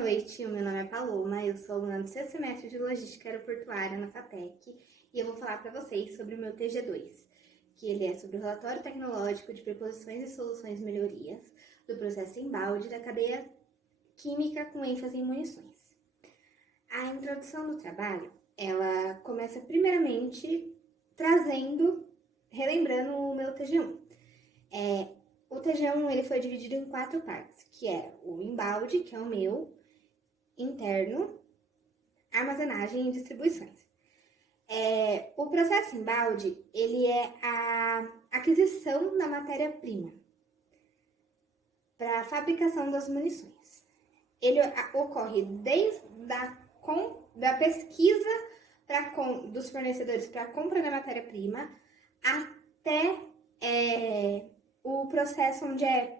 Boa noite, meu nome é Paloma, eu sou aluna do sexto semestre de Logística Aeroportuária na FATEC e eu vou falar para vocês sobre o meu TG2, que ele é sobre o relatório tecnológico de preposições e soluções de melhorias do processo embalde da cadeia química com ênfase em munições. A introdução do trabalho, ela começa primeiramente relembrando o meu TG1. O TG1 ele foi dividido em 4 partes, que é o embalde, que é o meu, interno, armazenagem e distribuições. O processo embalde, ele é a aquisição da matéria-prima para a fabricação das munições. Ele ocorre desde da pesquisa dos fornecedores para a compra da matéria-prima até o processo onde é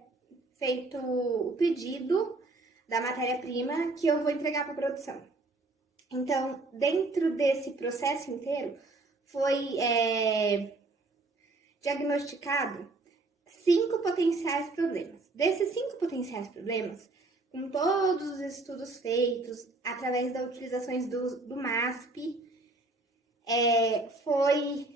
feito o pedido da matéria-prima que eu vou entregar para a produção. Então, dentro desse processo inteiro, foi diagnosticado 5 potenciais problemas. Desses 5 potenciais problemas, com todos os estudos feitos, através das utilizações do MASP, foi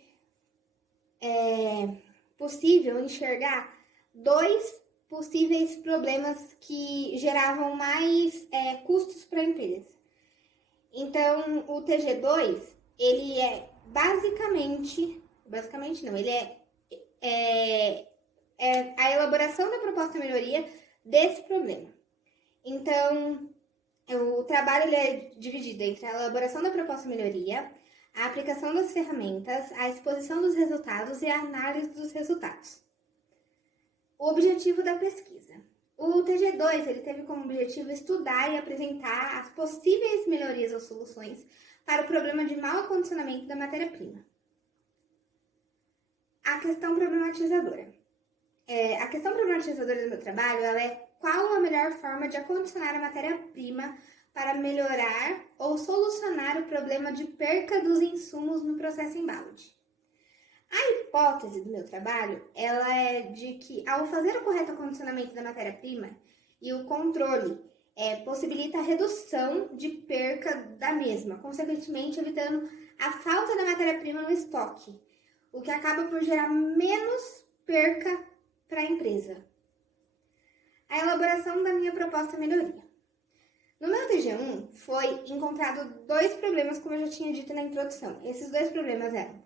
possível enxergar 2 possíveis problemas que geravam mais custos para a empresa. Então, o TG2, ele é basicamente não, ele é a elaboração da proposta de melhoria desse problema. Então, o trabalho ele é dividido entre a elaboração da proposta de melhoria, a aplicação das ferramentas, a exposição dos resultados e a análise dos resultados. O objetivo da pesquisa. O TG2 ele teve como objetivo estudar e apresentar as possíveis melhorias ou soluções para o problema de mau acondicionamento da matéria-prima. A questão problematizadora. A questão problematizadora do meu trabalho ela é qual a melhor forma de acondicionar a matéria-prima para melhorar ou solucionar o problema de perca dos insumos no processo embalde. A hipótese do meu trabalho, ela é de que ao fazer o correto acondicionamento da matéria-prima e o controle, possibilita a redução de perca da mesma, consequentemente evitando a falta da matéria-prima no estoque, o que acaba por gerar menos perca para a empresa. A elaboração da minha proposta melhoria. No meu TG1 foi encontrado 2 problemas, como eu já tinha dito na introdução. Esses 2 problemas eram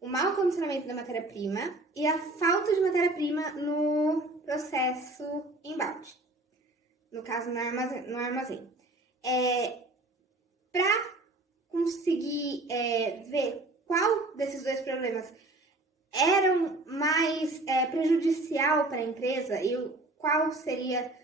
o mau acondicionamento da matéria-prima e a falta de matéria-prima no processo embalde, no caso no armazém. Para conseguir ver qual desses 2 problemas eram mais prejudicial para a empresa e qual seria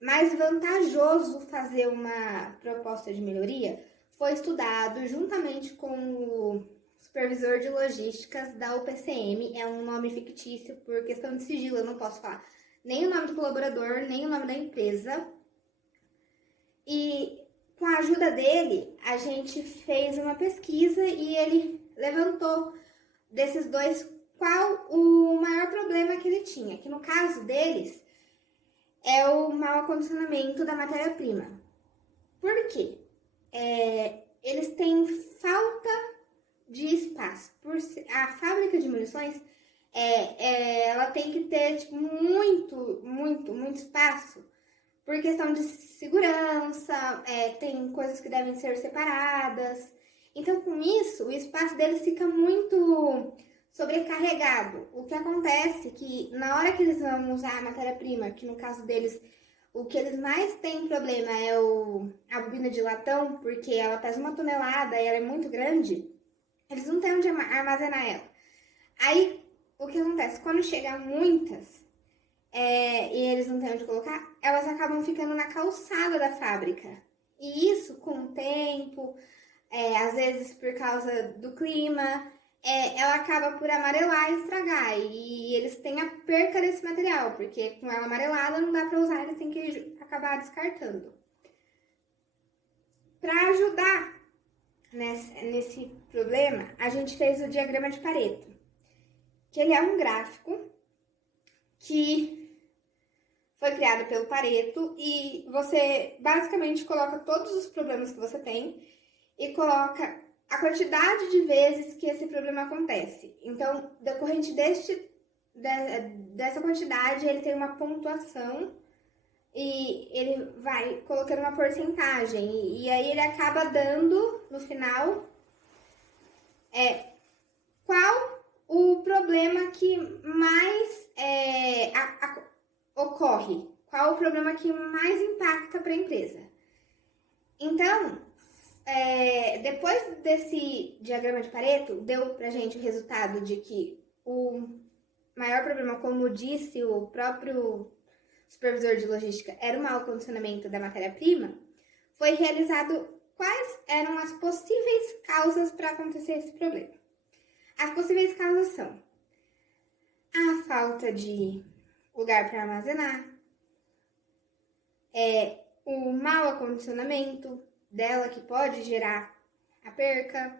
mais vantajoso fazer uma proposta de melhoria, foi estudado juntamente com o supervisor de logísticas da UPCM, é um nome fictício por questão de sigilo, eu não posso falar nem o nome do colaborador, nem o nome da empresa. E com a ajuda dele, a gente fez uma pesquisa e ele levantou desses 2 qual o maior problema que ele tinha, que no caso deles é o mau acondicionamento da matéria-prima. Por quê? Eles têm falta de espaço. A fábrica de munições, ela tem que ter muito espaço por questão de segurança, tem coisas que devem ser separadas. Então, com isso, o espaço deles fica muito sobrecarregado. O que acontece é que na hora que eles vão usar a matéria-prima, que no caso deles, o que eles mais têm problema é a bobina de latão, porque ela pesa 1 tonelada e ela é muito grande, eles não têm onde armazenar ela. Aí, o que acontece? Quando chegam muitas e eles não têm onde colocar, elas acabam ficando na calçada da fábrica. E isso, com o tempo, às vezes por causa do clima, ela acaba por amarelar e estragar. E eles têm a perca desse material, porque com ela amarelada não dá para usar, eles têm que acabar descartando. Para ajudar nesse problema, a gente fez o diagrama de Pareto, que ele é um gráfico que foi criado pelo Pareto e você basicamente coloca todos os problemas que você tem e coloca a quantidade de vezes que esse problema acontece. Então, decorrente dessa quantidade, ele tem uma pontuação e ele vai colocando uma porcentagem. E aí ele acaba dando, no final, qual o problema que mais ocorre, qual o problema que mais impacta para a empresa. Então, depois desse diagrama de Pareto, deu pra gente o resultado de que o maior problema, como disse o próprio supervisor de logística, era o mau condicionamento da matéria-prima. Foi realizado quais eram as possíveis causas para acontecer esse problema. As possíveis causas são a falta de lugar para armazenar, o mau acondicionamento dela, que pode gerar a perca,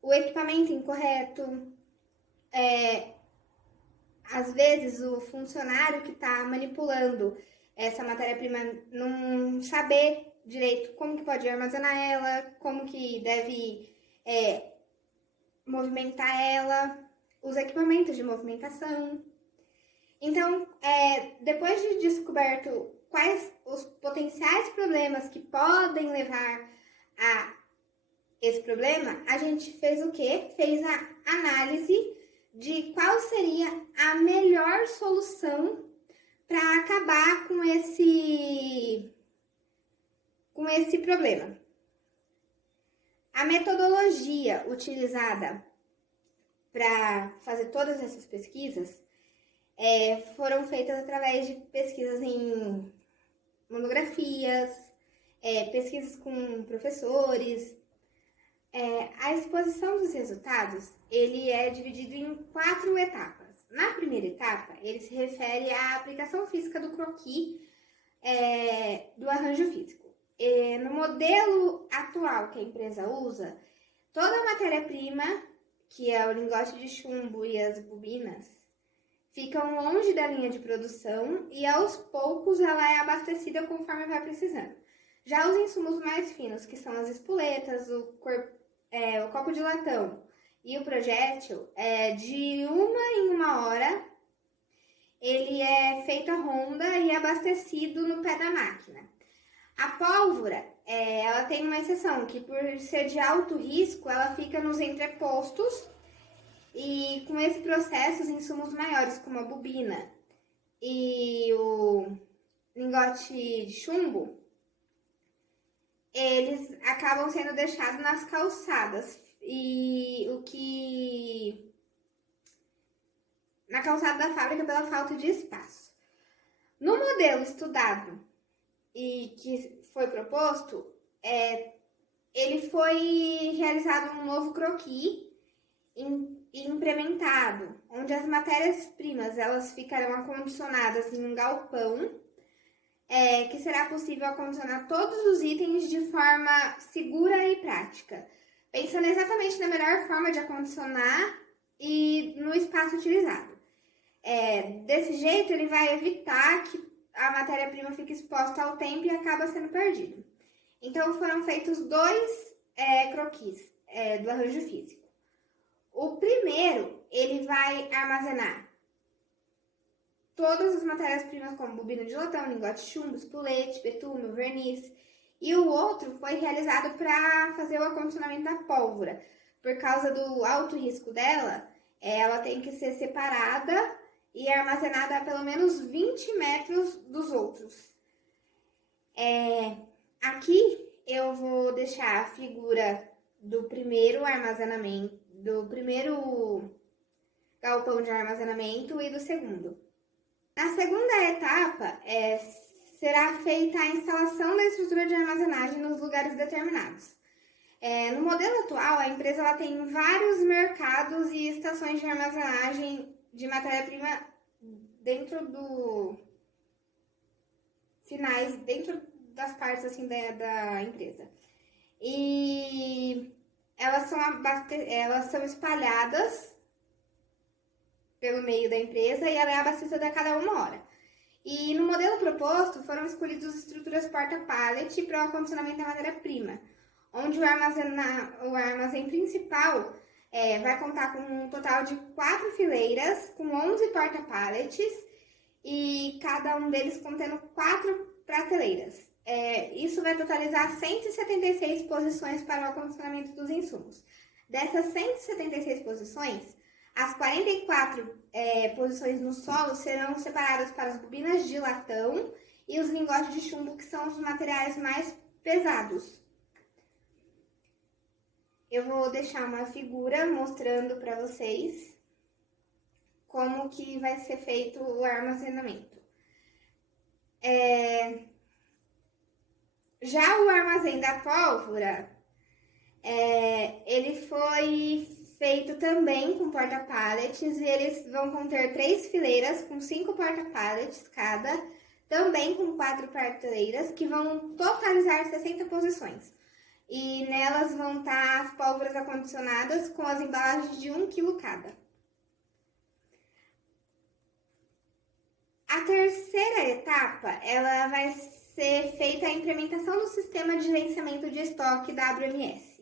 o equipamento incorreto, às vezes o funcionário que está manipulando essa matéria-prima não saber direito como que pode armazenar ela, como que deve movimentar ela, os equipamentos de movimentação. Então, depois de descoberto quais os potenciais problemas que podem levar a esse problema, a gente fez o quê? Fez a análise de qual seria a melhor solução para acabar com esse problema. A metodologia utilizada para fazer todas essas pesquisas foram feitas através de pesquisas em monografias, pesquisas com professores. A exposição dos resultados, ele é dividido em 4 etapas. Na primeira etapa, ele se refere à aplicação física do croquis do arranjo físico. No modelo atual que a empresa usa, toda a matéria-prima, que é o lingote de chumbo e as bobinas, ficam longe da linha de produção e aos poucos ela é abastecida conforme vai precisando. Já os insumos mais finos, que são as espoletas, o copo de latão e o projétil, de 1 hora, ele é feito a ronda e abastecido no pé da máquina. A pólvora, ela tem uma exceção, que por ser de alto risco, ela fica nos entrepostos. E com esse processo, os insumos maiores, como a bobina e o lingote de chumbo, eles acabam sendo deixados nas calçadas. Na calçada da fábrica pela falta de espaço. No modelo estudado e que foi proposto, ele foi realizado um novo croquis implementado, onde as matérias-primas elas ficarão acondicionadas em um galpão, que será possível acondicionar todos os itens de forma segura e prática, pensando exatamente na melhor forma de acondicionar e no espaço utilizado. Desse jeito, ele vai evitar que a matéria-prima fique exposta ao tempo e acaba sendo perdido. Então, foram feitos 2 croquis do arranjo físico. O primeiro, ele vai armazenar todas as matérias-primas, como bobina de latão, lingote de chumbo, espolete, betume, verniz. E o outro foi realizado para fazer o acondicionamento da pólvora. Por causa do alto risco dela, ela tem que ser separada e armazenada a pelo menos 20 metros dos outros. Aqui eu vou deixar a figura do primeiro armazenamento, do primeiro galpão de armazenamento e do segundo. Na segunda etapa, será feita a instalação da estrutura de armazenagem nos lugares determinados. No modelo atual, a empresa ela tem vários mercados e estações de armazenagem de matéria-prima dentro das partes assim da empresa. E elas são espalhadas pelo meio da empresa e ela é abastecida a cada 1 hora. E no modelo proposto foram escolhidas estruturas porta-pallet para o acondicionamento da matéria-prima, onde o armazém principal vai contar com um total de 4 fileiras, com 11 porta-pallets, e cada um deles contendo 4 prateleiras. Isso vai totalizar 176 posições para o acondicionamento dos insumos. Dessas 176 posições, as 44 posições no solo serão separadas para as bobinas de latão e os lingotes de chumbo, que são os materiais mais pesados. Eu vou deixar uma figura mostrando para vocês como que vai ser feito o armazenamento. Já o armazém da pólvora, ele foi feito também com porta-pallets e eles vão conter 3 fileiras com 5 porta-pallets cada, também com 4 prateleiras, que vão totalizar 60 posições. E nelas vão estar as pólvoras acondicionadas com as embalagens de 1 kg cada. A terceira etapa, ela vai ser feita a implementação do sistema de gerenciamento de estoque WMS.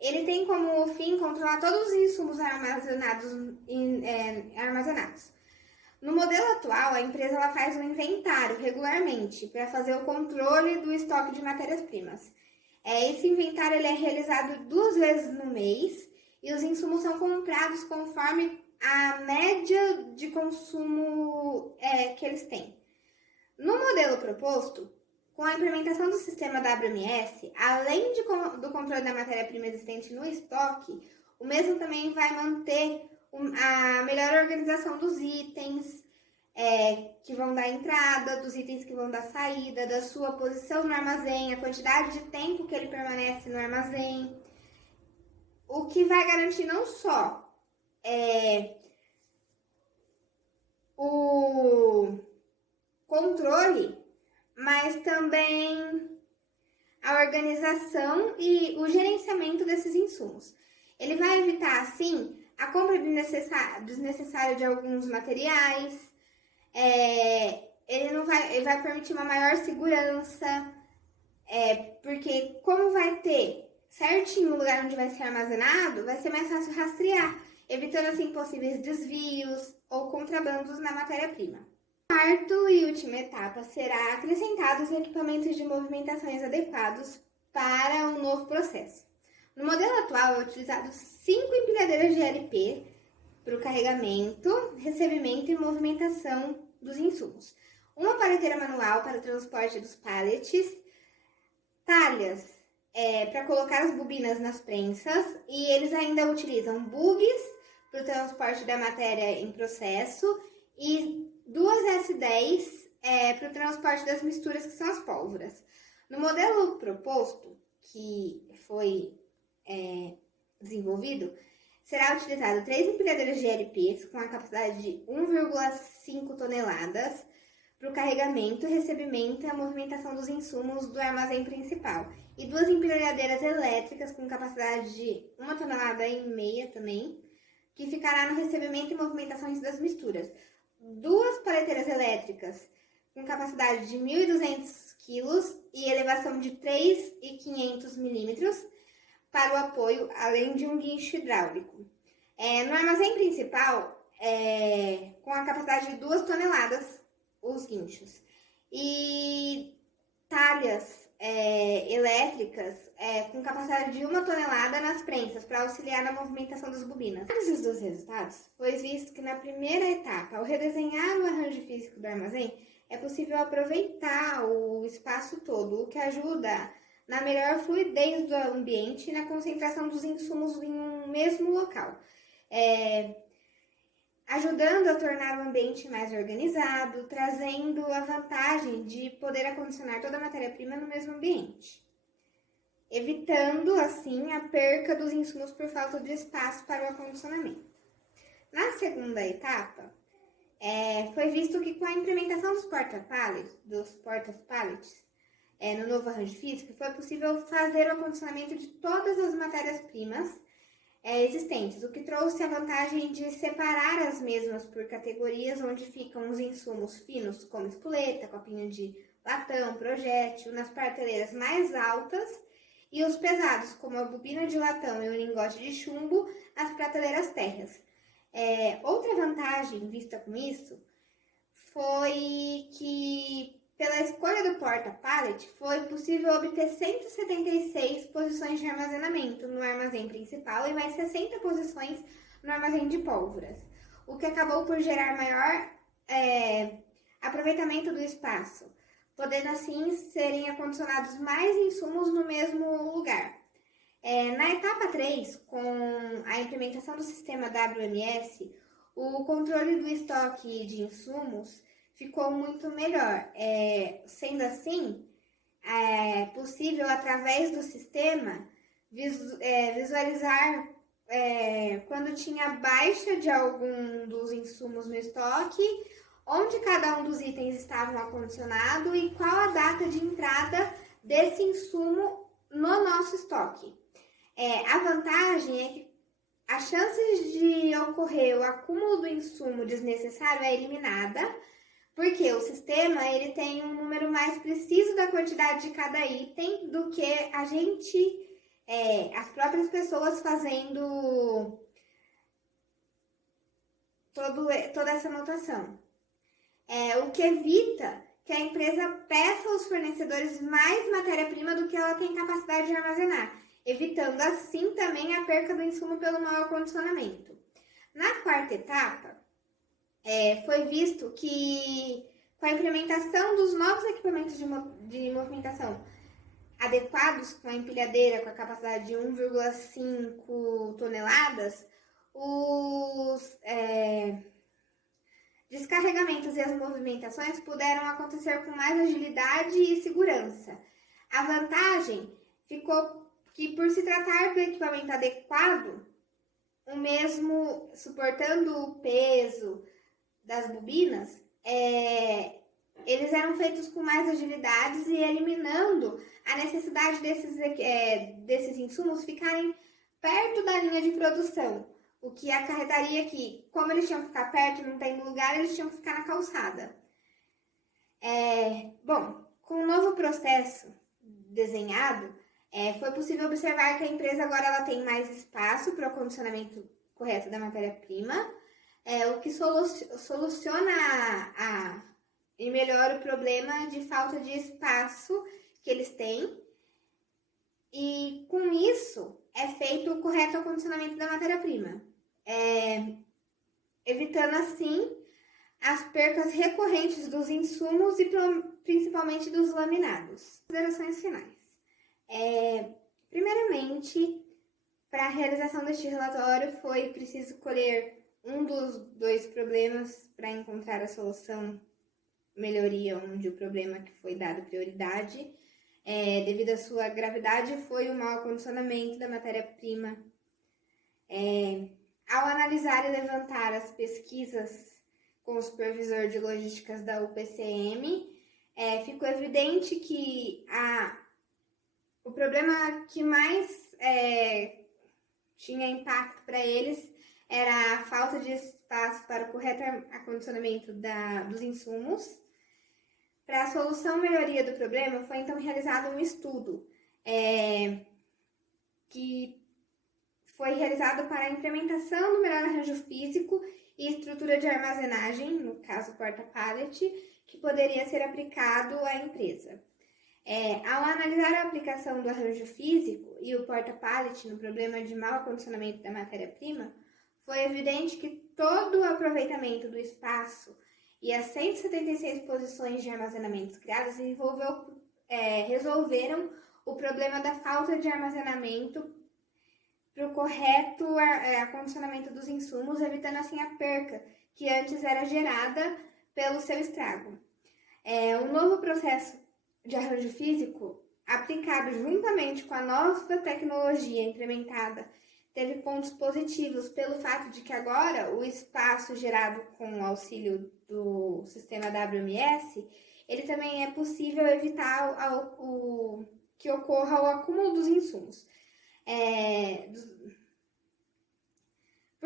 Ele tem como fim controlar todos os insumos armazenados. No modelo atual, a empresa ela faz um inventário regularmente para fazer o controle do estoque de matérias-primas. Esse inventário ele é realizado 2 vezes no mês e os insumos são comprados conforme a média de consumo que eles têm. No modelo proposto, com a implementação do sistema WMS, além do controle da matéria-prima existente no estoque, o mesmo também vai manter a melhor organização dos itens que vão dar entrada, dos itens que vão dar saída, da sua posição no armazém, a quantidade de tempo que ele permanece no armazém, o que vai garantir não só o controle, mas também a organização e o gerenciamento desses insumos. Ele vai evitar, assim, a compra desnecessária de alguns materiais, ele vai permitir uma maior segurança, porque como vai ter certinho o lugar onde vai ser armazenado, vai ser mais fácil rastrear, evitando assim possíveis desvios ou contrabandos na matéria-prima. A quarta e última etapa será acrescentar os equipamentos de movimentações adequados para um novo processo. No modelo atual é utilizado 5 empilhadeiras de LP para o carregamento, recebimento e movimentação dos insumos, uma paleteira manual para o transporte dos pallets, talhas para colocar as bobinas nas prensas, e eles ainda utilizam bugs para o transporte da matéria em processo e 2 S10 para o transporte das misturas, que são as pólvoras. No modelo proposto, que foi desenvolvido, será utilizado 3 empilhadeiras de LPs com a capacidade de 1,5 toneladas para o carregamento, recebimento e a movimentação dos insumos do armazém principal, e 2 empilhadeiras elétricas com capacidade de 1,5 toneladas também, que ficará no recebimento e movimentações das misturas. 2 paleteiras elétricas com capacidade de 1.200 kg e elevação de 3,500 milímetros para o apoio, além de um guincho hidráulico. No armazém principal, com a capacidade de 2 toneladas os guinchos. E talhas elétricas com capacidade de 1 tonelada nas prensas para auxiliar na movimentação das bobinas. Análise dos resultados, foi visto que na primeira etapa, ao redesenhar o arranjo físico do armazém, é possível aproveitar o espaço todo, o que ajuda na melhor fluidez do ambiente e na concentração dos insumos em um mesmo local, ajudando a tornar o ambiente mais organizado, trazendo a vantagem de poder acondicionar toda a matéria-prima no mesmo ambiente, evitando, assim, a perca dos insumos por falta de espaço para o acondicionamento. Na segunda etapa, foi visto que com a implementação dos porta-pallets, no novo arranjo físico, foi possível fazer o acondicionamento de todas as matérias-primas existentes, o que trouxe a vantagem de separar as mesmas por categorias, onde ficam os insumos finos, como espoleta, copinho de latão, projétil, nas prateleiras mais altas, e os pesados, como a bobina de latão e o lingote de chumbo, nas prateleiras térreas. Outra vantagem vista com isso foi que, pela escolha do porta-pallet, foi possível obter 176 posições de armazenamento no armazém principal e mais 60 posições no armazém de pólvoras, o que acabou por gerar maior aproveitamento do espaço, podendo assim serem acondicionados mais insumos no mesmo lugar. Na etapa 3, com a implementação do sistema WMS, o controle do estoque de insumos ficou muito melhor. Sendo assim, é possível, através do sistema, visualizar quando tinha baixa de algum dos insumos no estoque, onde cada um dos itens estavam acondicionado e qual a data de entrada desse insumo no nosso estoque. A vantagem é que as chances de ocorrer o acúmulo do insumo desnecessário é eliminada, porque o sistema ele tem um número mais preciso da quantidade de cada item do que a gente, as próprias pessoas fazendo toda essa anotação. O que evita que a empresa peça aos fornecedores mais matéria-prima do que ela tem capacidade de armazenar, evitando assim também a perca do insumo pelo mau acondicionamento. Na quarta etapa, foi visto que, com a implementação dos novos equipamentos de movimentação adequados, com a empilhadeira com a capacidade de 1,5 toneladas, os descarregamentos e as movimentações puderam acontecer com mais agilidade e segurança. A vantagem ficou que, por se tratar do equipamento adequado, o mesmo suportando o peso das bobinas, eles eram feitos com mais agilidades e eliminando a necessidade desses insumos ficarem perto da linha de produção, o que acarretaria que, como eles tinham que ficar perto, não tem lugar, eles tinham que ficar na calçada. Com o novo processo desenhado, foi possível observar que a empresa agora ela tem mais espaço para o acondicionamento correto da matéria-prima, o que soluciona e melhora o problema de falta de espaço que eles têm. E com isso é feito o correto acondicionamento da matéria-prima, evitando assim as percas recorrentes dos insumos e principalmente dos laminados. Considerações finais. Primeiramente, para a realização deste relatório foi preciso colher um dos dois problemas para encontrar a solução, melhoria onde o problema que foi dado prioridade, devido à sua gravidade, foi o mau acondicionamento da matéria-prima. Ao analisar e levantar as pesquisas com o supervisor de logísticas da UPCM, ficou evidente que o problema que mais tinha impacto para eles era a falta de espaço para o correto acondicionamento dos insumos. Para a solução e melhoria do problema, foi então realizado um estudo que foi realizado para a implementação do melhor arranjo físico e estrutura de armazenagem, no caso porta-pallet, que poderia ser aplicado à empresa. Ao analisar a aplicação do arranjo físico e o porta-pallet no problema de mau acondicionamento da matéria-prima, foi evidente que todo o aproveitamento do espaço e as 176 posições de armazenamento criadas resolveram o problema da falta de armazenamento para o correto acondicionamento dos insumos, evitando assim a perca que antes era gerada pelo seu estrago. Um novo processo de arranjo físico, aplicado juntamente com a nova tecnologia implementada, teve pontos positivos pelo fato de que agora o espaço gerado com o auxílio do sistema WMS, ele também é possível evitar que ocorra o acúmulo dos insumos.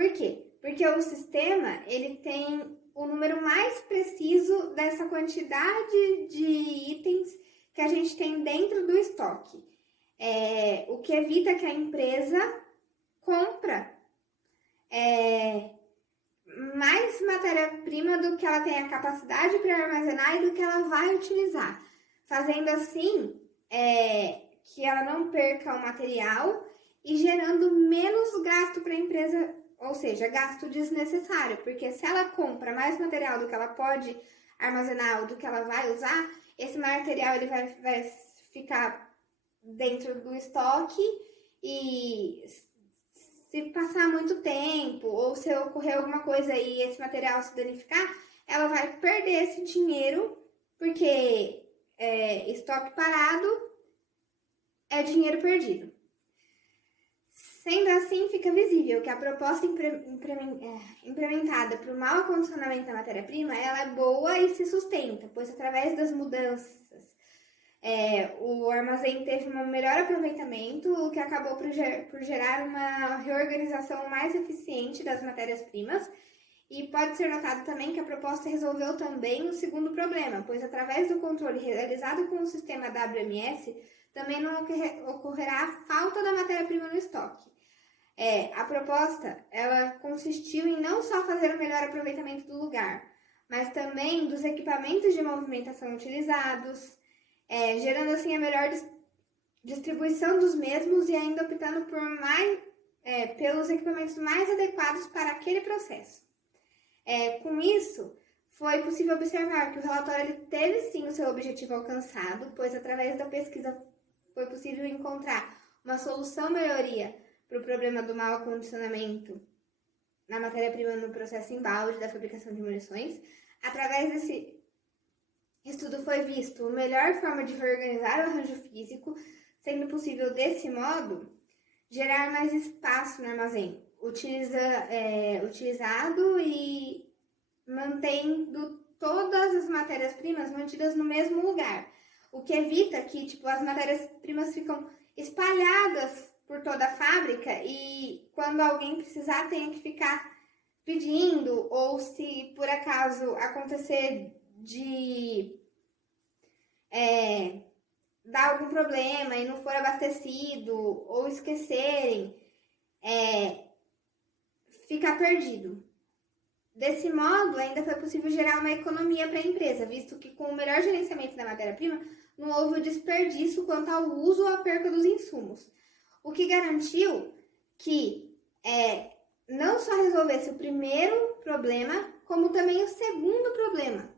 Por quê? Porque o sistema, ele tem o número mais preciso dessa quantidade de itens que a gente tem dentro do estoque. O que evita que a empresa compra mais matéria-prima do que ela tem a capacidade para armazenar e do que ela vai utilizar, fazendo assim que ela não perca o material e gerando menos gasto para a empresa, ou seja, gasto desnecessário, porque se ela compra mais material do que ela pode armazenar ou do que ela vai usar, esse material ele vai ficar dentro do estoque e se passar muito tempo ou se ocorrer alguma coisa e esse material se danificar, ela vai perder esse dinheiro, porque estoque parado é dinheiro perdido. Sendo assim, fica visível que a proposta implementada para o mau acondicionamento da matéria-prima, ela é boa e se sustenta, pois através das mudanças o armazém teve um melhor aproveitamento, o que acabou por gerar uma reorganização mais eficiente das matérias-primas. E pode ser notado também que a proposta resolveu também o segundo problema, pois através do controle realizado com o sistema WMS, também não ocorrerá a falta da matéria-prima no estoque. A proposta, ela consistiu em não só fazer o melhor aproveitamento do lugar, mas também dos equipamentos de movimentação utilizados, gerando assim a melhor distribuição dos mesmos e ainda optando pelos equipamentos mais adequados para aquele processo. Com isso, foi possível observar que o relatório ele teve sim o seu objetivo alcançado, pois através da pesquisa foi possível encontrar uma solução melhoria para o problema do mau acondicionamento na matéria-prima no processo embalde da fabricação de munições. Através desse estudo foi visto a melhor forma de reorganizar o arranjo físico, sendo possível, desse modo, gerar mais espaço no armazém, utilizado e mantendo todas as matérias-primas mantidas no mesmo lugar, o que evita que as matérias-primas ficam espalhadas por toda a fábrica e quando alguém precisar tenha que ficar pedindo, ou se por acaso acontecer de dar algum problema e não for abastecido ou esquecerem, ficar perdido. Desse modo, ainda foi possível gerar uma economia para a empresa, visto que com o melhor gerenciamento da matéria-prima, não houve desperdício quanto ao uso ou à perca dos insumos, o que garantiu que não só resolvesse o primeiro problema, como também o segundo problema,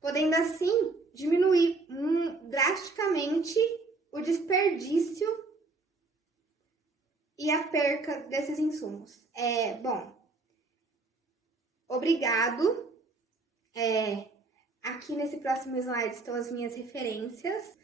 podendo assim diminuir drasticamente o desperdício e a perca desses insumos. Obrigado. Aqui nesse próximo slide estão as minhas referências.